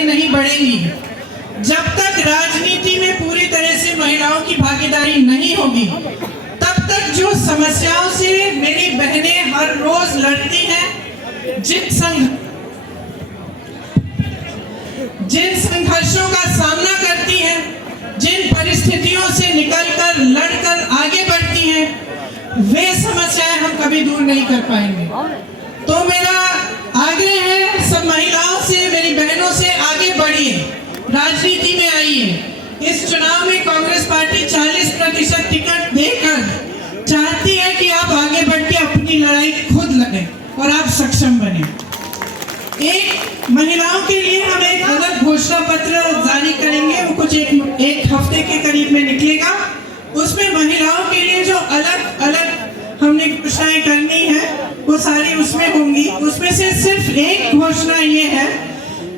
आगे नहीं बढ़ेंगी। जब तक राजनीति में पूरी तरह से महिलाओं की भागीदारी नहीं होगी, तब तक जो समस्याओं से मेरी बहनें हर रोज लड़ती हैं, जिन संघर्षों का सामना करती हैं, जिन परिस्थितियों से निकलकर लड़कर आगे बढ़ती हैं, वे समस्याएं हम कभी दूर नहीं कर पाएंगे। तो मेरा आग्रह है सब महिलाओं से, मेरी बहनों से, आगे बढ़िए, राजनीति में आइए। इस चुनाव में कांग्रेस पार्टी 40% टिकट देकर चाहती है कि आप आगे बढ़ के अपनी लड़ाई खुद लड़ें और आप सक्षम बने। एक महिलाओं के लिए हम एक अलग घोषणा पत्र जारी करेंगे, वो कुछ एक हफ्ते के करीब में निकलेगा। उसमें महिलाओं के लिए जो अलग अलग हमने घोषणाएं करनी है वो सारी उसमें होंगी। उसमें से सिर्फ एक घोषणा ये है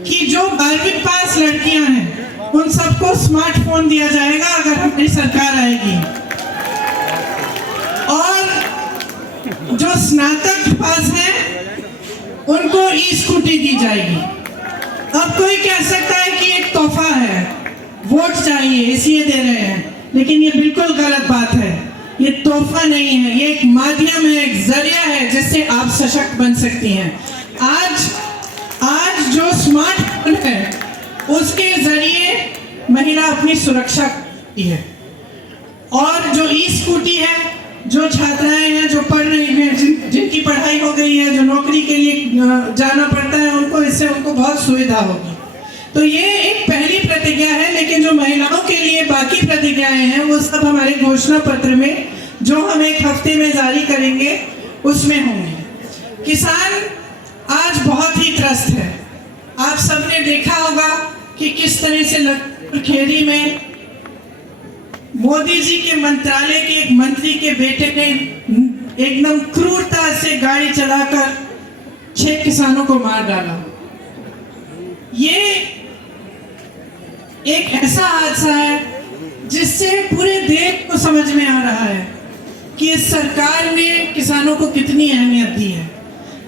कि जो 12वीं पास लड़कियां हैं उन सबको स्मार्टफोन दिया जाएगा अगर हमारी सरकार आएगी, और जो स्नातक पास हैं उनको ई-स्कूटी दी जाएगी। अब कोई कह सकता है कि एक तोहफा है, वोट चाहिए इसलिए दे रहे हैं, लेकिन ये बिल्कुल गलत बात है। ये तोहफा नहीं है, ये एक माध्यम है, एक जरिया है जिससे आप सशक्त बन सकती हैं। आज जो स्मार्टफोन है उसके जरिए महिला अपनी सुरक्षा करती है, और जो ई-स्कूटी है, जो छात्राएं हैं जो पढ़ रही हैं, जिनकी पढ़ाई हो गई है, जो नौकरी के लिए जाना पड़ता है, उनको इससे उनको बहुत सुविधा होगी। तो ये एक पहली प्रतिज्ञा है, लेकिन जो महिलाओं के लिए बाकी प्रतिज्ञाएं हैं वो सब हमारे घोषणा पत्र में, जो हम एक हफ्ते में जारी करेंगे, उसमें होंगे। किसान आज बहुत ही त्रस्त है। आप सबने देखा होगा कि किस तरह से लखीमपुर में मोदी जी के मंत्रालय के एक मंत्री के बेटे ने एकदम क्रूरता से गाड़ी चलाकर 6 किसानों को मार डाला। ये एक ऐसा हादसा है जिससे पूरे देश को समझ में आ रहा है कि इस सरकार ने किसानों को कितनी अहमियत दी है।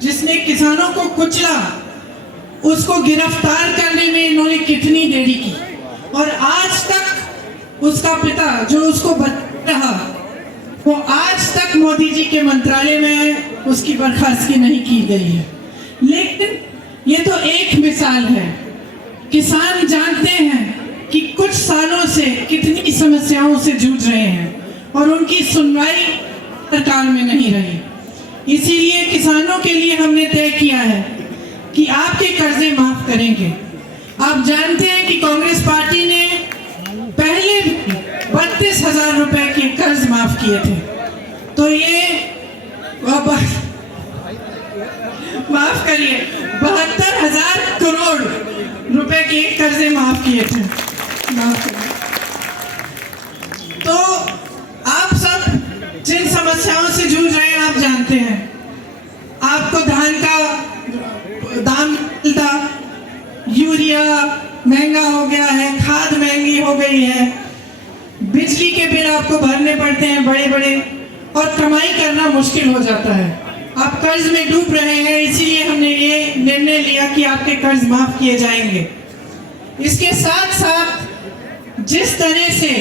जिसने किसानों को कुचला, उसको गिरफ्तार करने में इन्होंने कितनी देरी की, और आज तक उसका पिता जो उसको बचा रहा, वो आज तक मोदी जी के मंत्रालय में उसकी बर्खास्तगी नहीं की गई है। लेकिन ये तो एक मिसाल है। किसान जानते हैं कि कुछ सालों से कितनी समस्याओं से जूझ रहे हैं और उनकी सुनवाई सरकार में नहीं रही। इसीलिए किसानों के लिए हमने तय किया है कि आपके कर्जे माफ करेंगे। आप जानते हैं कि कांग्रेस पार्टी ने पहले 32,000 रुपए के कर्ज माफ किए थे, तो ये माफ करिए 72,000 करोड़ रुपए के कर्जे माफ किए थे। तो आप सब जिन समस्याओं से जूझ रहे हैं आप जानते हैं। आपको धान का दाम मिलता, यूरिया महंगा हो गया है, खाद महंगी हो गई है, बिजली के बिल आपको भरने पड़ते हैं बड़े बड़े, और कमाई करना मुश्किल हो जाता है। आप कर्ज में डूब रहे हैं, इसीलिए हमने ये निर्णय लिया कि आपके कर्ज माफ किए जाएंगे। इसके साथ साथ जिस तरह से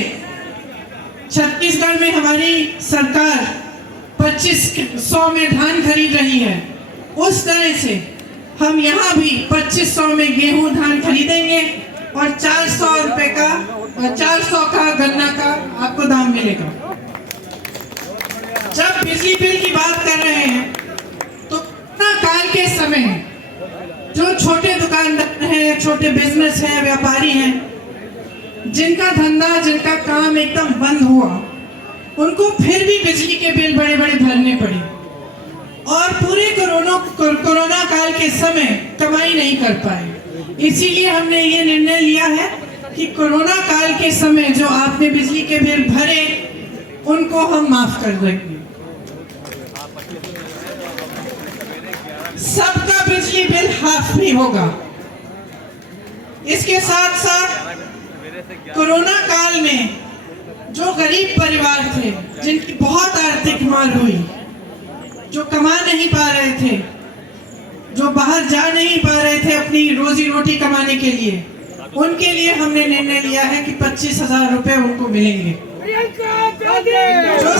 छत्तीसगढ़ में हमारी सरकार 2500 में धान खरीद रही है, उस तरह से हम यहाँ भी 2500 में गेहूं धान खरीदेंगे और 400 रुपए का 400 का गन्ना का आपको दाम मिलेगा। जब बिजली बिल की बात कर रहे हैं तो कोरोना काल के समय जो छोटे दुकानदार हैं, छोटे बिजनेस हैं, व्यापारी हैं, जिनका धंधा, जिनका काम एकदम बंद हुआ, उनको फिर भी बिजली के बिल बड़े बड़े भरने पड़े, और पूरे कोरोना काल के समय कमाई नहीं कर पाए। इसीलिए हमने ये निर्णय लिया है कि कोरोना काल के समय जो आपने बिजली के बिल भरे उनको हम माफ कर देंगे। सबका बिजली बिल हाफ भी होगा। इसके साथ साथ कोरोना काल में जो गरीब परिवार थे, जिनकी बहुत आर्थिक मार हुई, जो कमा नहीं पा रहे थे, जो बाहर जा नहीं पा रहे थे अपनी रोजी रोटी कमाने के लिए, उनके लिए हमने निर्णय लिया है कि 25,000 रुपए उनको मिलेंगे। जो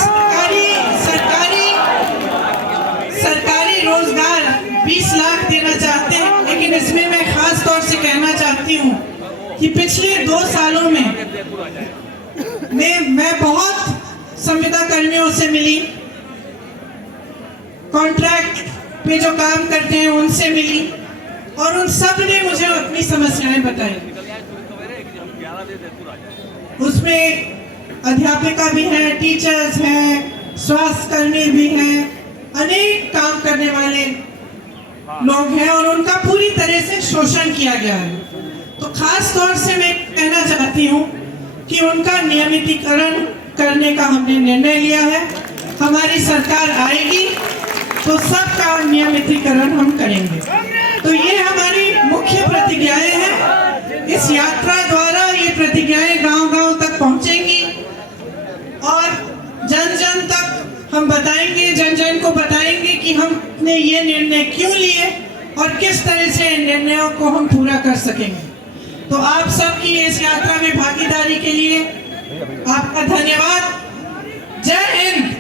सरकारी रोजगार 20 लाख देना चाहते हैं, लेकिन इसमें मैं खास तौर से कहना चाहती हूँ कि पिछले 2 सालों में मैं बहुत संविदा कर्मियों से मिली, कॉन्ट्रैक्ट पे जो काम करते हैं उनसे मिली, और उन सब ने मुझे अपनी समस्याएं बताई। उसमें अध्यापिका भी हैं, टीचर्स हैं, स्वास्थ्य कर्मी भी हैं, अनेक काम करने वाले लोग हैं, और उनका पूरी तरह से शोषण किया गया है। तो खास तौर से मैं कहना चाहती हूँ कि उनका नियमितीकरण करने का हमने निर्णय लिया है। हमारी सरकार आएगी तो सबका नियमितीकरण हम करेंगे। तो ये हमारी मुख्य प्रतिज्ञाएं हैं। इस यात्रा द्वारा ये प्रतिज्ञाएं गांव-गांव तक पहुंचेंगी और जन जन तक हम बताएंगे, जन जन को बताएंगे कि हमने ये निर्णय क्यों लिए और किस तरह से इन निर्णयों को हम पूरा कर सकेंगे। तो आप सबकी इस यात्रा में भागीदारी के लिए आपका धन्यवाद। जय हिंद।